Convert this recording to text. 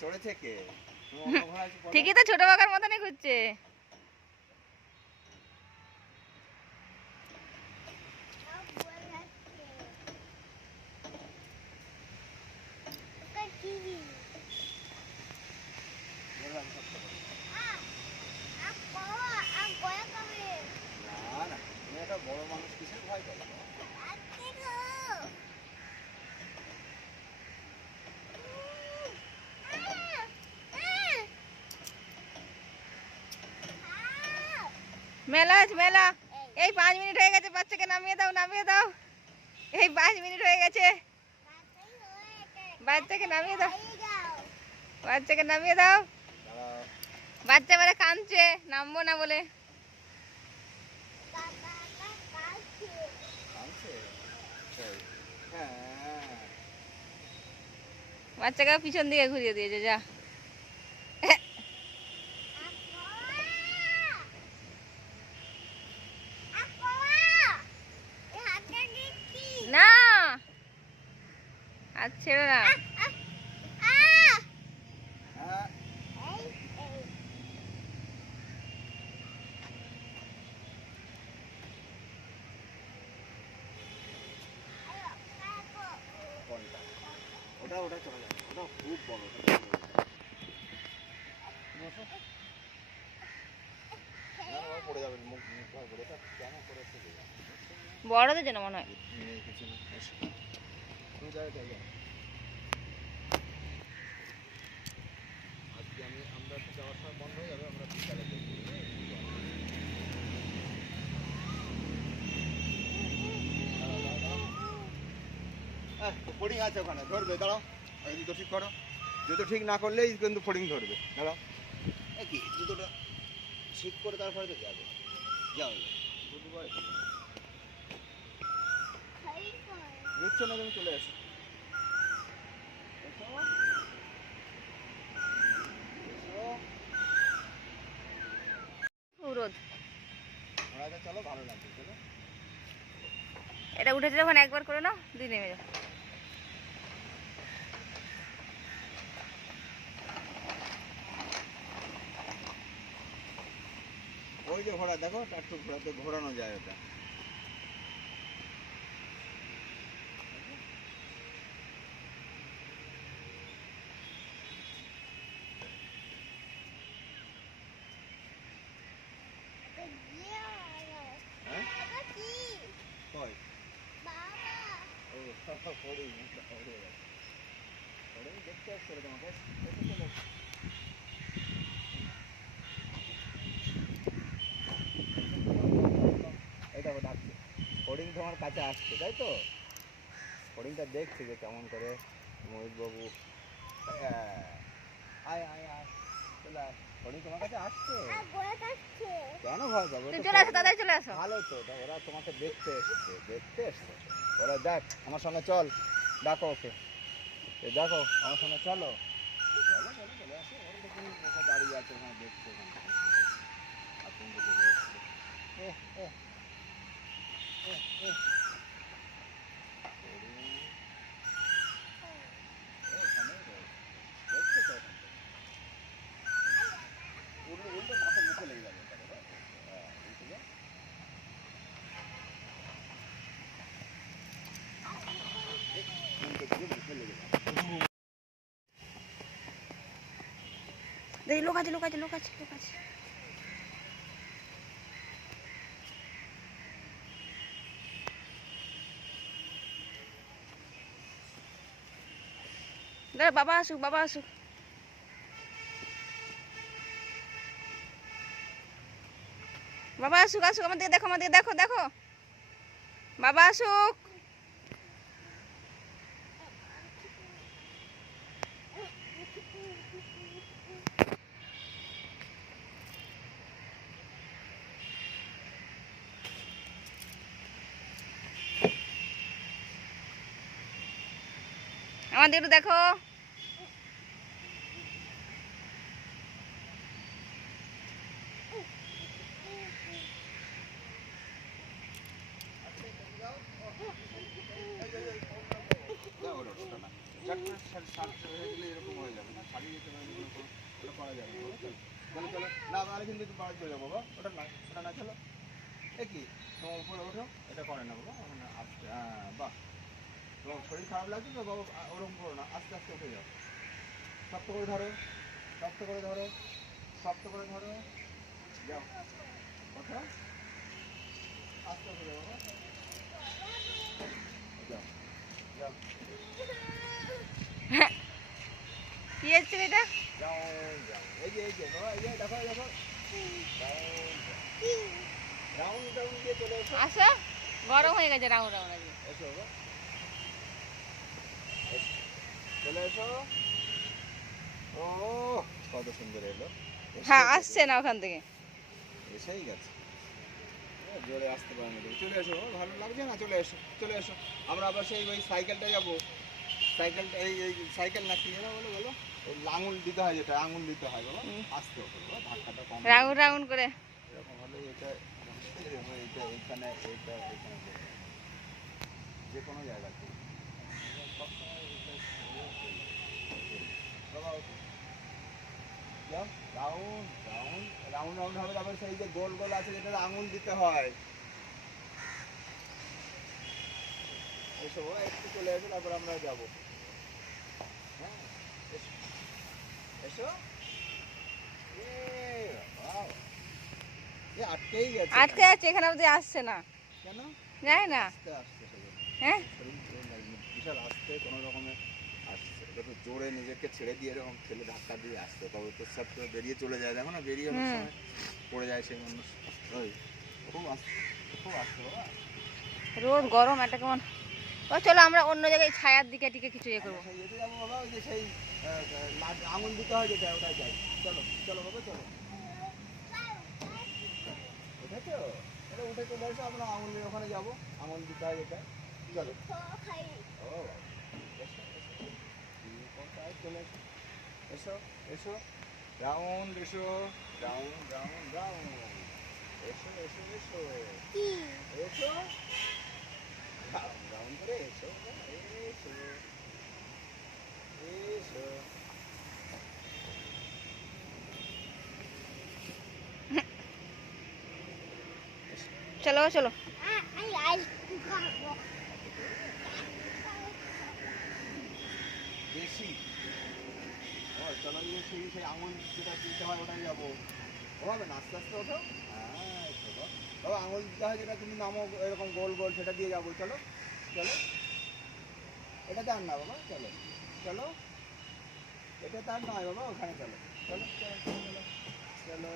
চড়েছে কে? ঠিকই তো, ছোট বাঘার মতনই ঘুরছে। না না, তুমি একটা বড় মানুষ, কিসের ভয় করো? মেলা আছে মেলা। এই 5 মিনিট হয়ে গেছে, বাচ্চাকে নামিয়ে দাও, নামিয়ে দাও। এই 5 মিনিট হয়ে গেছে, বাচ্চাকে নামিয়ে দাও, বাচ্চাকে নামিয়ে দাও। বাচ্চা বলে কাঁদছে, নামবো না বলে। বাচ্চাকে পিছন দিকে ঘুরিয়ে দিয়েছে, যা। না, হাত ছেড়ো না। ওটা ওটা চলে যাবে, ওটা খুব বড়। পড়ে যাবে, মুখ পড়ে। কেন করেছে বড়দের জন্য মনে হয়। কিছু না, তুমি যাও যাও। আজকে আমরা যাওয়ার সময় বন্ধ হয়ে যাবে, আমরা বিকালে দেখব। ফড়িং আছে ওখানে, ধরবে, দাঁড়াও। এই জুতো ঠিক করো, জুতো ঠিক না করলেই কিন্তু ফড়িং ধরবে। দাঁড়াও, কি জুতোটা ঠিক করে তারপরে তো যাবে। যাও, বুঝছো না, তুমি চলে আসো। চলো, ভালো লাগবে। চলো, এটা উঠেছে যখন একবার করে নাও, দুই নেমে যাও। ওই যে ঘোড়া দেখো, একটু ঘোড়াতে ঘোরানো যায় ওটা। দেখতে আসছে তোমাকে, এটা ডাকছে। হরিণ তোমার কাছে আসছে, তাই তো? হরিণটা দেখছে যে কেমন করে মহেশবাবু। আয় আয় আয়, চলে আয়। হরিণ তোমার কাছে আসছে। কেন ভয় পাবে? চলে আসো, তাড়াতাড়ি চলে আসো। ভালো তো, ওরা তোমাকে দেখতে এসছে, দেখতে এসছে। ওরা দেখ, আমার সঙ্গে চল, ডাকো ওকে, দেখো আমার সঙ্গে চলো। চলো চলো, চলে আসো। ওরা দেখুন ওখানে দাঁড়িয়ে আছে, ওখানে দেখছে, ওখান থেকে আর তুমি তো চলে এসছে। উল্টো মাথা মুখে লেগে যাবে। দেখি, লোক আছে, লোক আছে, লোক আছে, লোক আছে। বাবা আসুক, বাবা আসুক। বাবা আসুক, আসুক, আমার দিকে দেখো, আমার দিকে দেখো, দেখো। বাবা আসুক। আমার দিকে একটু দেখো। এরকম হয়ে যাবে না, ছাড়িয়ে যেতে নাহলে কিন্তু একটু বাড়ি চলে যাবো বাবা, ওটা না চলো। এ কি তোমার উপরে ওঠো, এটা করে না বাবা, না আস্তে, হ্যাঁ বাহ। তোমার শরীর খারাপ লাগছে তো বাবা, ওরকম করো না, আস্তে আস্তে উঠে যাও। শক্ত করে ধরো, শক্ত করে ধরো, শক্ত করে ধরো, যাও ওঠো, আস্তে উঠে যাও বাবা, যাও যাও কি হচ্ছে এটা? যাও যাও, এই যে বাবা, এই যে দেখো দেখো, রাউন্ড রাউন্ড দিয়ে চলে এসো। আসো, গরম হয়ে গেছে রাউন্ড রাউন্ড আজকে। এসো বাবা, এসো, চলে এসো। ও কত সুন্দর এলো, হ্যাঁ আসছে না ওখান থেকে। এসেই গেছে, জোরে আসতে পারে না। চলে এসো, ভালো লাগছে না, চলে এসো চলে এসো। আমরা আবার সেই ওই সাইকেলটা যাবো, সাইকেলটা এই সাইকেল না কি যেন বলো বলো, ওই আঙুল দিতে হয়, যেটা আঙুল দিতে হয় বাবা, আস্তে হবে বাবা, ধাক্কাটা কম রাউন্ড রাউন্ড করে। এরকম হলে এটা এইটা এইখানে এইটা এখানে যে কোনো জায়গাতে সবসময় বাবা রাউন্ড রাউন্ড রাউন্ড রাউন্ড হবে, তারপরে সেই যে গোল গোল আছে যেটা আঙুল দিতে হয়। এসো বাবা, একটু চলে এসো, তারপর আমরা যাবো। হ্যাঁ এসো এসো, বাবা, আটকেই গেছে, আটকে আছে এখানে অবধি আসছে না, কেন জানি না। আস্তে আসছে সেগুলো, হ্যাঁ বিশাল আসতে কোনো রকমে আসছে, দেখো জোরে নিজেকে ছেড়ে দিয়ে এরকম ঠেলে ধাক্কা দিয়ে আসতে, তবে তো সব তো বেরিয়ে চলে যায়, দেখো না বেরিয়ে অনেক সময় পড়ে যায় সেই মানুষ। ওই খুব আসতে, খুব আসতে বাবা। রোদ গরম একটা কেমন। ও চলো আমরা অন্য জায়গায় ছায়ার দিকে টিকে কিছু ইয়ে করবো। সেই যেতে যাবো বাবা, ওই যে সেই আঙুল দিতে হয় যেটা, ওটাই যাই। চলো চলো বাবা চলো, উঠেছো, এটা উঠে চলে এসো, আমরা আঙুলের ওখানে যাবো, আঙুল দিতে হয় যেটা, চলো। ও এসো এসো, কোনটায় চলে এসো, এসো এসো, রাউন্ড এসো, রাউন্ড রাউন্ড রাউন্ড, এসো এসো এসো এসো, রাউন্ড রাউন্ড করে এসো এসো এসো। চলো চলো। বেশি চলো, সেই সেই আঙুল যেটা দিতে হয় ওটাই যাবো, ও হবে না, আস্তে আস্তে ওঠো, হ্যাঁ চলো বাবা, আঙুল দিতে হয় যেটা, তুমি নামো এরকম গোল গোল, সেটা দিয়ে যাবো, চলো চলো, এটা তো আর না বাবা, চলো চলো, এটা তো আর নয় বাবা, ওখানে চলো, চলো চলো চলো চলো,